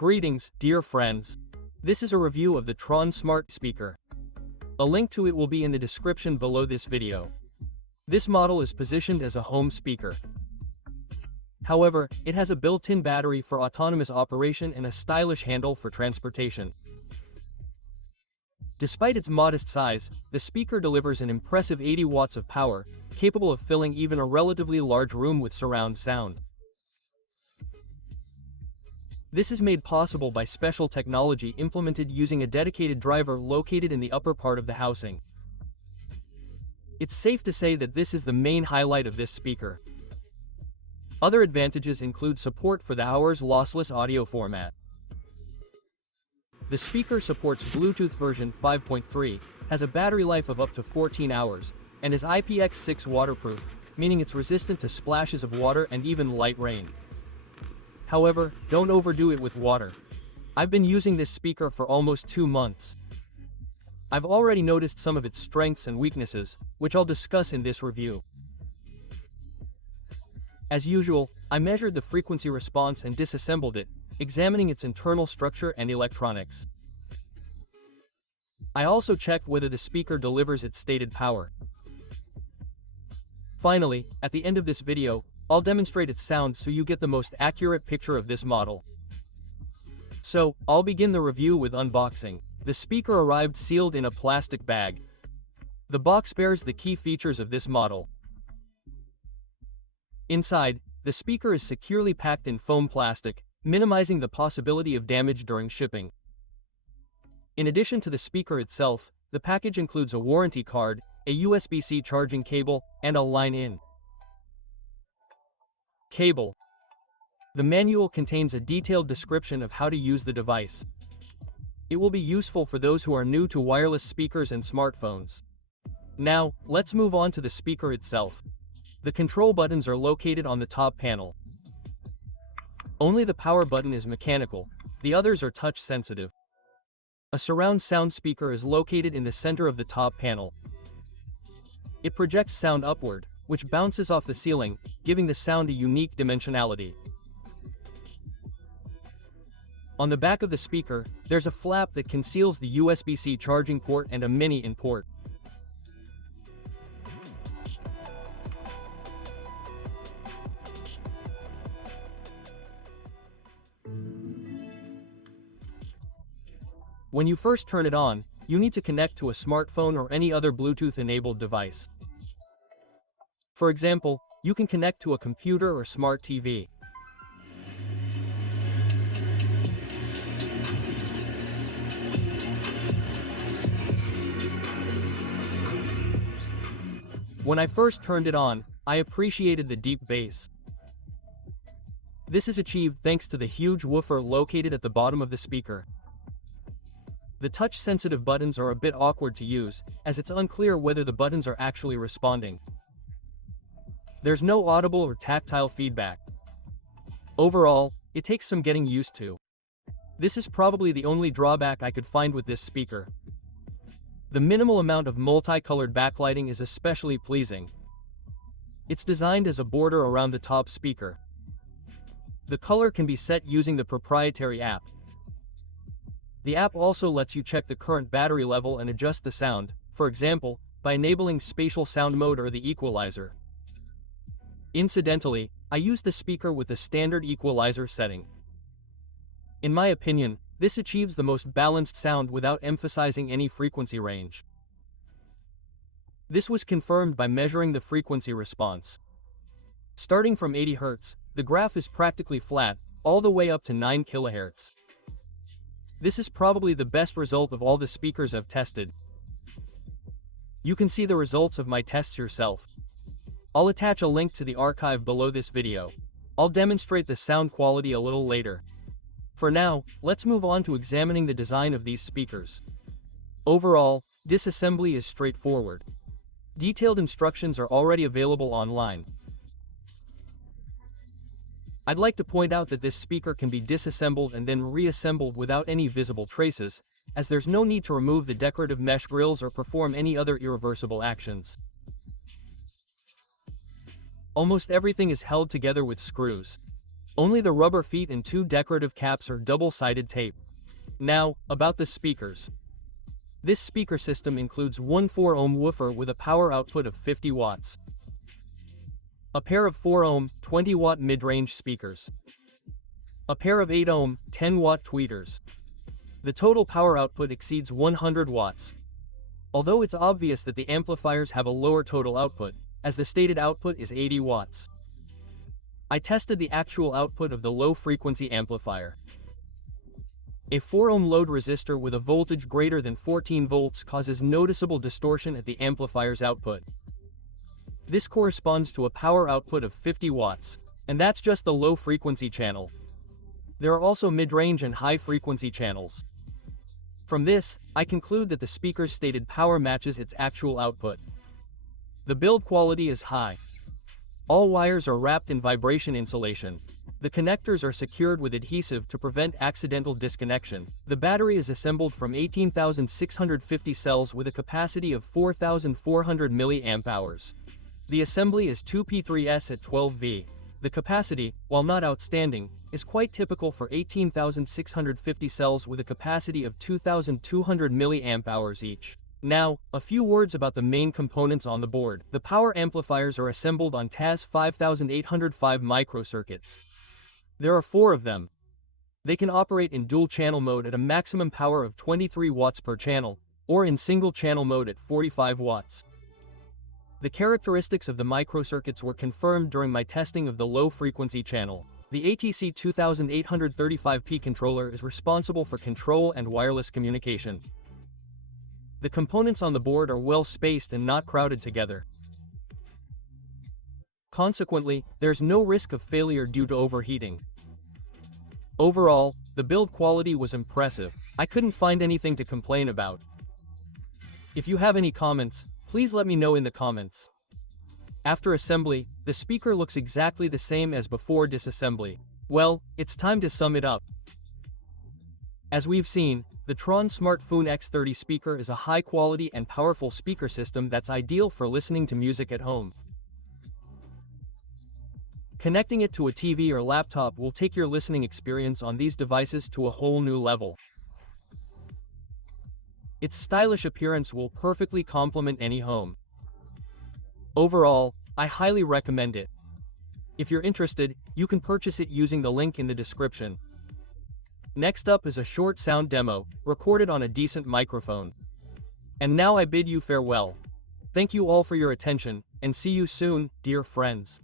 Greetings, dear friends. This is a review of the Tronsmart speaker. A link to it will be in the description below this video. This model is positioned as a home speaker. However, it has a built-in battery for autonomous operation and a stylish handle for transportation. Despite its modest size, the speaker delivers an impressive 80 watts of power, capable of filling even a relatively large room with surround sound. This is made possible by special technology implemented using a dedicated driver located in the upper part of the housing. It's safe to say that this is the main highlight of this speaker. Other advantages include support for the hours lossless audio format. The speaker supports Bluetooth version 5.3, has a battery life of up to 14 hours, and is IPX6 waterproof, meaning it's resistant to splashes of water and even light rain. However, don't overdo it with water. I've been using this speaker for almost 2 months. I've already noticed some of its strengths and weaknesses, which I'll discuss in this review. As usual, I measured the frequency response and disassembled it, examining its internal structure and electronics. I also checked whether the speaker delivers its stated power. Finally, at the end of this video, I'll demonstrate its sound so you get the most accurate picture of this model. So, I'll begin the review with unboxing. The speaker arrived sealed in a plastic bag. The box bears the key features of this model. Inside, the speaker is securely packed in foam plastic, minimizing the possibility of damage during shipping. In addition to the speaker itself, the package includes a warranty card, a USB-C charging cable, and a line-in cable. The manual contains a detailed description of how to use the device. It will be useful for those who are new to wireless speakers and smartphones. Now, let's move on to the speaker itself. The control buttons are located on the top panel. Only the power button is mechanical, the others are touch sensitive. A surround sound speaker is located in the center of the top panel. It projects sound upward, which bounces off the ceiling, giving the sound a unique dimensionality. On the back of the speaker, there's a flap that conceals the USB-C charging port and a mini-in port. When you first turn it on, you need to connect to a smartphone or any other Bluetooth-enabled device. For example, you can connect to a computer or smart TV. When I first turned it on, I appreciated the deep bass. This is achieved thanks to the huge woofer located at the bottom of the speaker. The touch-sensitive buttons are a bit awkward to use, as it's unclear whether the buttons are actually responding. There's no audible or tactile feedback. Overall, it takes some getting used to. This is probably the only drawback I could find with this speaker. The minimal amount of multicolored backlighting is especially pleasing. It's designed as a border around the top speaker. The color can be set using the proprietary app. The app also lets you check the current battery level and adjust the sound, for example, by enabling spatial sound mode or the equalizer. Incidentally, I used the speaker with the standard equalizer setting. In my opinion, this achieves the most balanced sound without emphasizing any frequency range. This was confirmed by measuring the frequency response. Starting from 80 Hz, the graph is practically flat, all the way up to 9 kHz. This is probably the best result of all the speakers I've tested. You can see the results of my tests yourself. I'll attach a link to the archive below this video. I'll demonstrate the sound quality a little later. For now, let's move on to examining the design of these speakers. Overall, disassembly is straightforward. Detailed instructions are already available online. I'd like to point out that this speaker can be disassembled and then reassembled without any visible traces, as there's no need to remove the decorative mesh grills or perform any other irreversible actions. Almost everything is held together with screws. Only the rubber feet and two decorative caps are double-sided tape. Now, about the speakers. This speaker system includes one 4-ohm woofer with a power output of 50 watts. A pair of 4-ohm, 20-watt mid-range speakers. A pair of 8-ohm, 10-watt tweeters. The total power output exceeds 100 watts. Although it's obvious that the amplifiers have a lower total output, as the stated output is 80 watts. I tested the actual output of the low-frequency amplifier. A 4-ohm load resistor with a voltage greater than 14 volts causes noticeable distortion at the amplifier's output. This corresponds to a power output of 50 watts, and that's just the low-frequency channel. There are also mid-range and high-frequency channels. From this, I conclude that the speaker's stated power matches its actual output. The build quality is high. All wires are wrapped in vibration insulation. The connectors are secured with adhesive to prevent accidental disconnection. The battery is assembled from 18,650 cells with a capacity of 4,400 mAh. The assembly is 2P3S at 12V. The capacity, while not outstanding, is quite typical for 18,650 cells with a capacity of 2,200 mAh each. Now, a few words about the main components on the board. The power amplifiers are assembled on TAS 5805 microcircuits. There are 4 of them. They can operate in dual-channel mode at a maximum power of 23 watts per channel, or in single-channel mode at 45 watts. The characteristics of the microcircuits were confirmed during my testing of the low-frequency channel. The ATC 2835P controller is responsible for control and wireless communication. The components on the board are well spaced and not crowded together. Consequently, there's no risk of failure due to overheating. Overall, the build quality was impressive. I couldn't find anything to complain about. If you have any comments, please let me know in the comments. After assembly, the speaker looks exactly the same as before disassembly. Well, it's time to sum it up. As we've seen, the Tronsmart FIITUNE X30 speaker is a high-quality and powerful speaker system that's ideal for listening to music at home. Connecting it to a TV or laptop will take your listening experience on these devices to a whole new level. Its stylish appearance will perfectly complement any home. Overall, I highly recommend it. If you're interested, you can purchase it using the link in the description. Next up is a short sound demo, recorded on a decent microphone. And now I bid you farewell. Thank you all for your attention, and see you soon, dear friends.